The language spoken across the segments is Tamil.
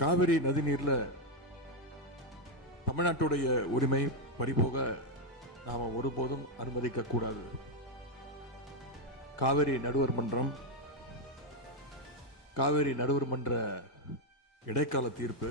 காவிரி நதிநீர்ல தமிழ்நாட்டுடைய உரிமை பறிபோக நாம ஒருபோதும் அனுமதிக்க கூடாது. காவிரி நடுவர் மன்றம், காவிரி நடுவர் மன்ற இடைக்கால தீர்ப்பு,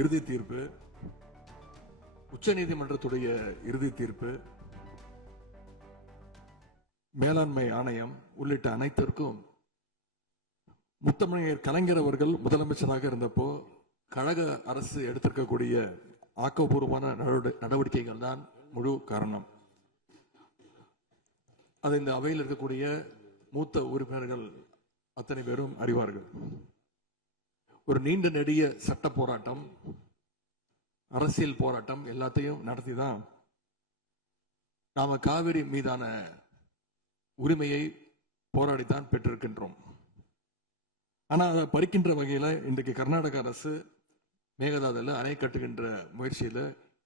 இறுதி தீர்ப்பு, உச்சநீதிமன்றத்துடைய இறுதி தீர்ப்பு, மேலாண்மை ஆணையம் உள்ளிட்ட அனைத்திற்கும் முத்தமிழர் கலைஞர் அவர்கள் முதலமைச்சராக இருந்தப்போ கழக அரசு எடுத்திருக்கக்கூடிய ஆக்கப்பூர்வமான நடவடிக்கைகள் தான் முழு காரணம். அதை இந்த அவையில் இருக்கக்கூடிய மூத்த உறுப்பினர்கள் அத்தனை பேரும் அறிவார்கள். ஒரு நீண்ட நெடிய சட்ட போராட்டம், அரசியல் போராட்டம் எல்லாத்தையும் நடத்தி தான் நாம காவிரி மீதான உரிமையை போராடித்தான் பெற்றிருக்கின்றோம். ஆனா அதை பறிக்கின்ற வகையில இன்றைக்கு கர்நாடக அரசு மேகதாதுல அணை கட்டுகின்ற முயற்சியில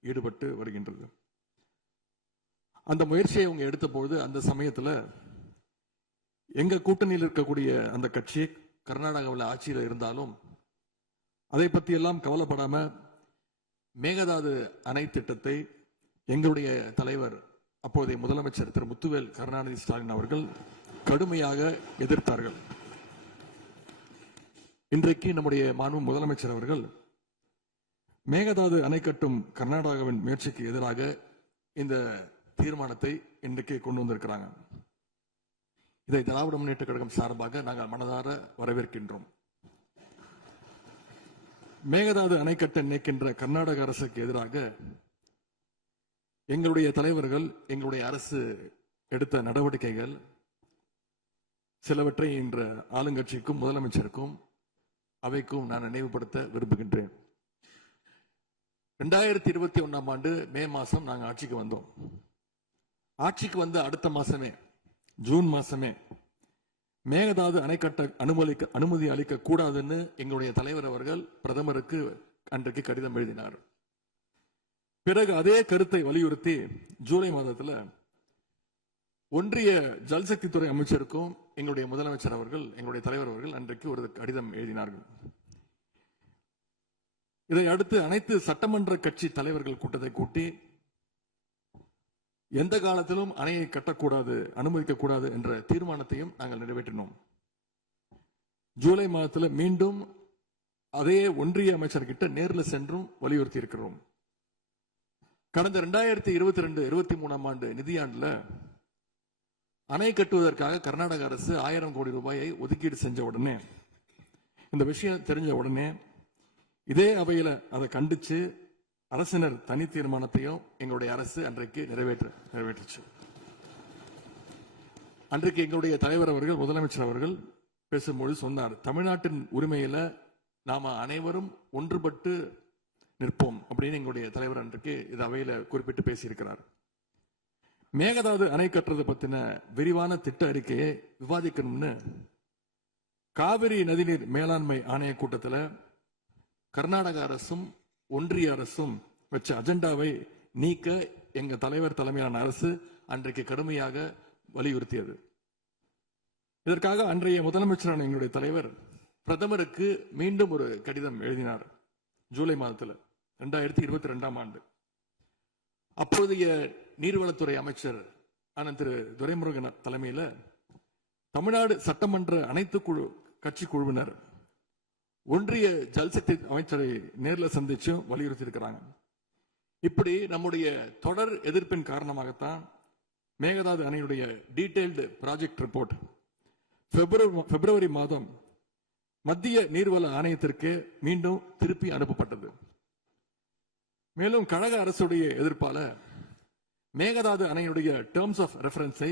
ஈடுபட்டு வருகின்றது. அந்த முயற்சியை அவங்க எடுத்த பொழுது அந்த சமயத்துல எங்க கூட்டணியில் இருக்கக்கூடிய அந்த கட்சி கர்நாடகாவில் ஆட்சியில் இருந்தாலும் அதை பத்தி எல்லாம் கவலைப்படாம மேகதாது அணை திட்டத்தை எங்களுடைய தலைவர் அப்போதைய முதலமைச்சர் திரு முத்துவேல் கருணாநிதி ஸ்டாலின் அவர்கள் கடுமையாக எதிர்த்தார்கள். இன்றைக்கு நம்முடைய மாண்பு முதலமைச்சர் அவர்கள் மேகதாது அணை கட்டும் கர்நாடகாவின் முயற்சிக்கு எதிராக இந்த தீர்மானத்தை இன்றைக்கு கொண்டு வந்திருக்கிறாங்க. இதை திராவிட முன்னேற்ற கழகம் சார்பாக நாங்கள் மனதார வரவேற்கின்றோம். மேகதாது அணை கட்ட நினைக்கின்ற கர்நாடக அரசுக்கு எதிராக எங்களுடைய தலைவர்கள், எங்களுடைய அரசு எடுத்த நடவடிக்கைகள் சிலவற்றை இன்ற ஆளுங்கட்சிக்கும் முதலமைச்சருக்கும் அவைக்கும் நான் நினைவுபடுத்த விரும்புகின்றேன். 2021 ஆண்டு மே மாசம் நாங்கள் ஆட்சிக்கு வந்தோம். ஆட்சிக்கு வந்து அடுத்த மாசமே, ஜூன் மாசமே மேகதாது அணை கட்ட அனுமதி அளிக்க கூடாதுன்னு எங்களுடைய தலைவர் அவர்கள் பிரதமருக்கு அன்றைக்கு கடிதம் எழுதினார். பிறகு அதே கருத்தை வலியுறுத்தி ஜூலை மாதத்தில் ஒன்றிய ஜல்சக்தி துறை அமைச்சருக்கும் எங்களுடைய முதலமைச்சர் அவர்கள், எங்களுடைய தலைவர் அவர்கள் அன்றைக்கு ஒரு கடிதம் எழுதினார்கள். இதை அடுத்து அனைத்து சட்டமன்ற கட்சி தலைவர்கள் கூட்டத்தை கூட்டி எந்த காலத்திலும் அணையை கட்டக்கூடாது, அனுமதிக்க கூடாது என்ற தீர்மானத்தையும் நாங்கள் நிறைவேற்றினோம். ஜூலை மாதத்தில் மீண்டும் அதே ஒன்றிய அமைச்சர்கிட்ட நேரில் சென்றும் வலியுறுத்தி இருக்கிறோம். கடந்த 2022-23 ஆண்டு நிதியாண்டுல அணை கட்டுவதற்காக கர்நாடக அரசு 1000 கோடி ரூபாயை ஒதுக்கீடு செஞ்ச உடனே, இந்த விஷயம் தெரிஞ்ச உடனே இதே அவையில அதை கண்டிச்சு அரசினர் தனி தீர்மானத்தையும் எங்களுடைய அரசு அன்றைக்கு நிறைவேற்றுச்சு. அன்றைக்கு எங்களுடைய தலைவர் அவர்கள், முதலமைச்சர் அவர்கள் பேசும்போது சொன்னார், தமிழ்நாட்டின் உரிமையில நாம அனைவரும் ஒன்றுபட்டு நிற்போம் அப்படின்னு எங்களுடைய தலைவர் அன்றைக்கு இது அவையில குறிப்பிட்டு பேசியிருக்கிறார். மேகதாது அணை கட்டுறது பத்தின விரிவான திட்ட அறிக்கையை விவாதிக்கணும்னு காவிரி நதிநீர் மேலாண்மை ஆணைய கூட்டத்தில் கர்நாடக அரசும் ஒன்றிய அரசும் வச்ச அஜெண்டாவை நீக்க எங்க தலைவர் தலைமையிலான அரசு அன்றைக்கு கடுமையாக வலியுறுத்தியது. இதற்காக அன்றைய முதலமைச்சரான எங்களுடைய தலைவர் பிரதமருக்கு மீண்டும் ஒரு கடிதம் எழுதினார் ஜூலை மாதத்தில் 2022 ஆண்டு. அப்போதைய நீர்வளத்துறை அமைச்சர் திரு துரைமுருகன் தலைமையில் தமிழ்நாடு சட்டமன்ற அனைத்து கட்சி குழுவினர் ஒன்றிய ஜல்சக்தி அமைச்சரை நேரில் சந்திச்சு வலியுறுத்தி இருக்கிறாங்க. இப்படி நம்முடைய தொடர் எதிர்ப்பின் காரணமாகத்தான் மேகதாது அணையுடைய டீடைல்டு ப்ராஜெக்ட் ரிப்போர்ட் பிப்ரவரி மாதம் மத்திய நீர்வள ஆணையத்திற்கு மீண்டும் திருப்பி அனுப்பப்பட்டது. மேலும் கழக அரசுடைய எதிர்ப்பால மேகதாது அணையுடைய டேர்ம்ஸ் ஆஃப் ரெஃபரன்ஸை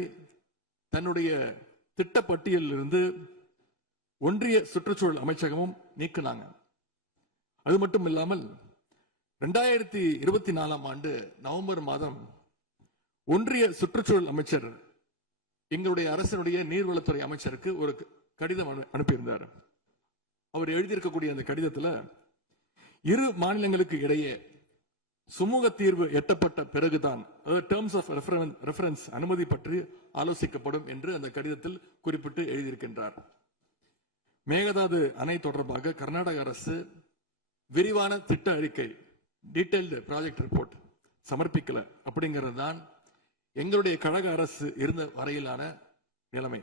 தன்னுடைய திட்டப்பட்டியலில் இருந்து ஒன்றிய சுற்றுச்சூழல் அமைச்சகமும் நீக்கினாங்க. அது மட்டும் இல்லாமல் 2024 ஆண்டு நவம்பர் மாதம் ஒன்றிய சுற்றுச்சூழல் அமைச்சர் எங்களுடைய அரசினுடைய நீர்வளத்துறை அமைச்சருக்கு ஒரு கடிதம் அனுப்பியிருந்தார். அவர் எழுதியிருக்கக்கூடிய அந்த கடிதத்தில் இரு மாநிலங்களுக்கு இடையே சுமூக தீர்வு எட்டப்பட்ட பிறகுதான் டேர்ம்ஸ் ஆஃப் ரெஃபரன்ஸ் அனுமதி பற்றி ஆலோசிக்கப்படும் என்று அந்த கடிதத்தில் குறிப்பிட்டு எழுதியிருக்கின்றார். மேகதாது அணை தொடர்பாக கர்நாடக அரசு விரிவான திட்ட அறிக்கை டீடைல்டு ப்ராஜெக்ட் ரிப்போர்ட் சமர்ப்பிக்கல அப்படிங்கிறது தான் எங்களுடைய கழக அரசு இருந்த வரையிலான நிலைமை.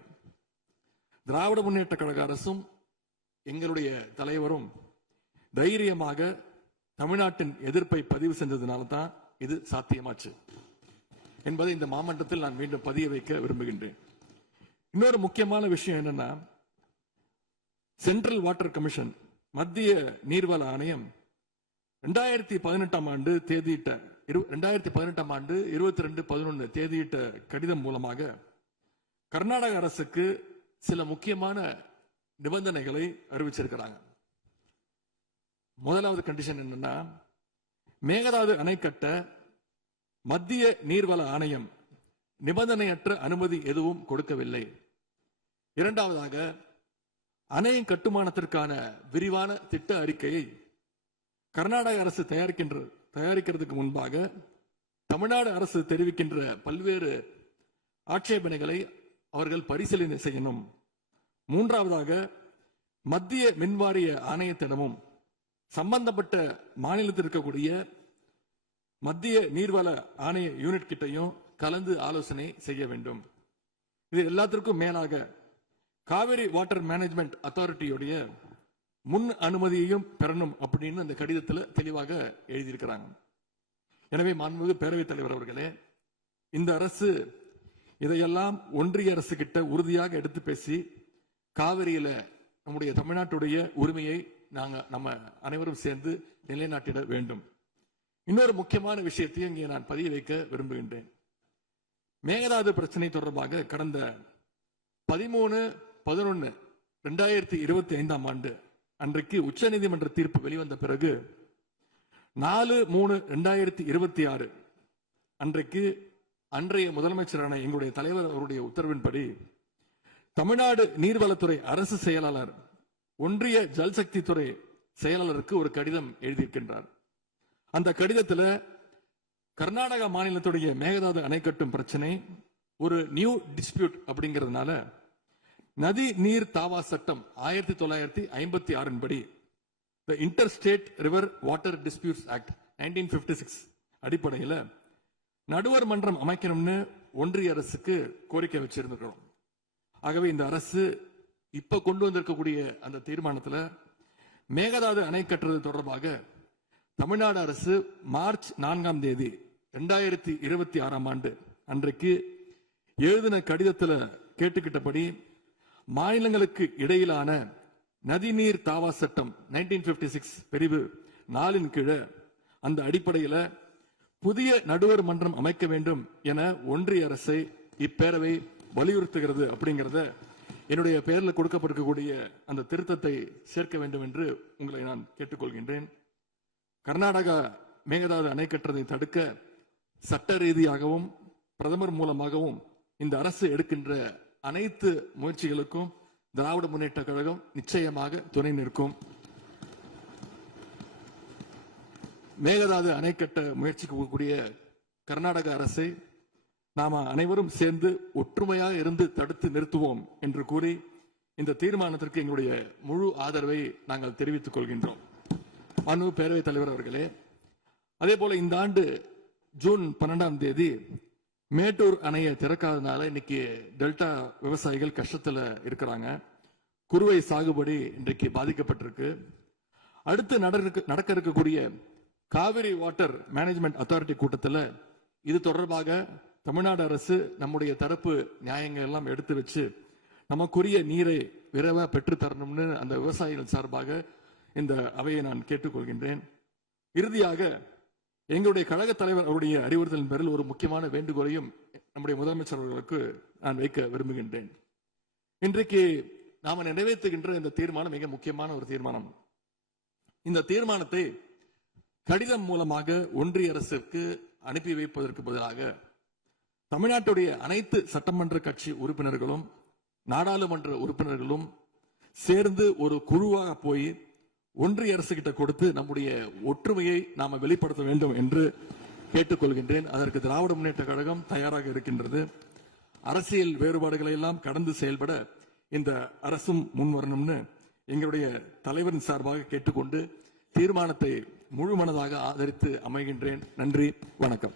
திராவிட முன்னேற்ற கழக அரசும் எங்களுடைய தலைவரும் தைரியமாக தமிழ்நாட்டின் எதிர்ப்பை பதிவு செஞ்சதுனால தான் இது சாத்தியமாச்சு என்பதை இந்த மாமன்றத்தில் நான் மீண்டும் பதிய வைக்க விரும்புகின்றேன். இன்னொரு முக்கியமான விஷயம் என்னன்னா, சென்ட்ரல் வாட்டர் கமிஷன் மத்திய நீர்வள ஆணையம் 2018 ஆண்டு தேதியிட்ட 2018 ஆண்டு 22/11 தேதியிட்ட கடிதம் மூலமாக கர்நாடக அரசுக்கு சில முக்கியமான நிபந்தனைகளை அறிவிச்சிருக்கிறாங்க. முதலாவது கண்டிஷன் என்னன்னா, மேகதாது அணை கட்ட மத்திய நீர்வள ஆணையம் நிபந்தனையற்ற அனுமதி எதுவும் கொடுக்கவில்லை. இரண்டாவதாக, அணையின் கட்டுமானத்திற்கான விரிவான திட்ட அறிக்கையை கர்நாடக அரசு தயாரிக்கிறதுக்கு முன்பாக தமிழ்நாடு அரசு தெரிவிக்கின்ற பல்வேறு ஆட்சேபனைகளை அவர்கள் பரிசீலனை செய்யணும். மூன்றாவதாக, மத்திய மின்வாரிய ஆணையத்திடமும் சம்பந்தப்பட்ட மாநிலத்தில் இருக்கக்கூடிய மத்திய நீர்வள ஆணைய யூனிட் கிட்டையும் கலந்து ஆலோசனை செய்ய வேண்டும். இது எல்லாத்திற்கும் மேலாக காவிரி வாட்டர் மேனேஜ்மெண்ட் அத்தாரிட்டியுடைய முன் அனுமதியையும் பெறணும் அப்படின்னு அந்த கடிதத்தில் தெளிவாக எழுதியிருக்கிறாங்க. எனவே மாண்புமிகு பேரவைத் தலைவர் அவர்களே, இந்த அரசு இதையெல்லாம் ஒன்றிய அரசு கிட்ட உறுதியாக எடுத்து பேசி காவிரியில நம்முடைய தமிழ்நாட்டுடைய உரிமையை நம்ம அனைவரும் சேர்ந்து நிலைநாட்டிட வேண்டும். இன்னொரு முக்கியமான விஷயத்தையும் இங்கே நான் பதிய வைக்க விரும்புகின்றேன். மேகதாது பிரச்சனை தொடர்பாக கடந்த 13/11/2025 ஆண்டு அன்றைக்கு உச்சநீதிமன்ற தீர்ப்பு வெளிவந்த பிறகு 4/3/2026 அன்றைக்கு அன்றைய முதலமைச்சரான எங்களுடைய தலைவர் அவருடைய உத்தரவின்படி தமிழ்நாடு நீர்வளத்துறை அரசு செயலாளர் ஒன்றிய ஜல்சக்தி துறை செயலாளருக்கு ஒரு கடிதம் எழுதியிருக்கின்றார். அந்த கடிதத்தில் கர்நாடக மாநிலத்துடைய மேகதாது அணை கட்டும் பிரச்சனை ஒரு நியூ டிஸ்பியூட் அப்படிங்கிறதுனால நதி நீர் தாவா சட்டம் 1956 படி The Interstate River Water Disputes Act 1956 அடிப்படையில் நடுவர் மன்றம் அமைக்கணும்னு ஒன்றிய அரசுக்கு கோரிக்கை வச்சிருக்கிறோம். ஆகவே இந்த அரசு இப்ப கொண்டு வந்திருக்கக்கூடிய அந்த தீர்மானத்தில் மேகதாது அணை கட்டுறது தொடர்பாக தமிழ்நாடு அரசு மார்ச் 4 2026 ஆண்டு அன்றைக்கு எழுதின கடிதத்தில் கேட்டுக்கிட்டபடி மாநிலங்களுக்கு இடையிலான நதிநீர் தாவா சட்டம் 1956 பிரிவு 4 கீழே அந்த அடிப்படையில் புதிய நடுவர் மன்றம் அமைக்க வேண்டும் என ஒன்றிய அரசை இப்பேரவை வலியுறுத்துகிறது அப்படிங்கிறத என்னுடைய பெயரில் கொடுக்கப்பட்டிருக்கக்கூடிய அந்த திருத்தத்தை சேர்க்க வேண்டும் என்று உங்களை நான் கேட்டுக்கொள்கின்றேன். கர்நாடகா மேகதாது அணை கட்டுறதை தடுக்க சட்ட ரீதியாகவும் பிரதமர் மூலமாகவும் இந்த அரசு எடுக்கின்ற அனைத்து முயற்சிகளுக்கும் திராவிட முன்னேற்ற கழகம் நிச்சயமாக துணை நிற்கும். மேகதாது அணை கட்ட முயற்சிக்கக்கூடிய கர்நாடக அரசை நாம அனைவரும் சேர்ந்து ஒற்றுமையாக இருந்து தடுத்து நிறுத்துவோம் என்று கூறி இந்த தீர்மானத்திற்கு எங்களுடைய முழு ஆதரவை நாங்கள் தெரிவித்துக் கொள்கின்றோம். மாண்புமிகு பேரவைத் தலைவர் அவர்களே, அதே போல இந்த ஆண்டு ஜூன் 12 மேட்டூர் அணையை திறக்காதனால இன்னைக்கு டெல்டா விவசாயிகள் கஷ்டத்துல இருக்கிறாங்க. குறுவை சாகுபடி இன்றைக்கு பாதிக்கப்பட்டிருக்கு. அடுத்து நடக்க இருக்கக்கூடிய காவிரி வாட்டர் மேனேஜ்மெண்ட் அத்தாரிட்டி கூட்டத்தில் இது தொடர்பாக தமிழ்நாடு அரசு நம்முடைய தரப்பு நியாயங்கள் எல்லாம் எடுத்து வச்சு நமக்குரிய நீரை விரைவாக பெற்று தரணும்னு அந்த விவசாயிகள் சார்பாக இந்த அவையை நான் கேட்டுக்கொள்கின்றேன். இறுதியாக எங்களுடைய கழக தலைவர் அவருடைய அறிவுறுத்தலின் பேரில் ஒரு முக்கியமான வேண்டுகோளையும் நம்முடைய முதலமைச்சர் அவர்களுக்கு நான் வைக்க விரும்புகின்றேன். இன்றைக்கு நாம நிறைவேற்றுகின்ற இந்த தீர்மானம் மிக முக்கியமான ஒரு தீர்மானம். இந்த தீர்மானத்தை கடிதம் மூலமாக ஒன்றிய அரசுக்கு அனுப்பி வைப்பதற்கு பதிலாக தமிழ்நாட்டுடைய அனைத்து சட்டமன்ற கட்சி உறுப்பினர்களும் நாடாளுமன்ற உறுப்பினர்களும் சேர்ந்து ஒரு குழுவாக போய் ஒன்றிய அரசு கிட்ட கொடுத்து நம்முடைய ஒற்றுமையை நாம வெளிப்படுத்த வேண்டும் என்று கேட்டுக்கொள்கின்றேன். அதற்கு திராவிட முன்னேற்ற கழகம் தயாராக இருக்கின்றது. அரசியல் வேறுபாடுகளை எல்லாம் கடந்து செயல்பட இந்த அரசும் முன்வரணும்னு எங்களுடைய தலைவரின் சார்பாக கேட்டுக்கொண்டு தீர்மானத்தை முழுமனதாக ஆதரித்து அமைகின்றேன். நன்றி, வணக்கம்.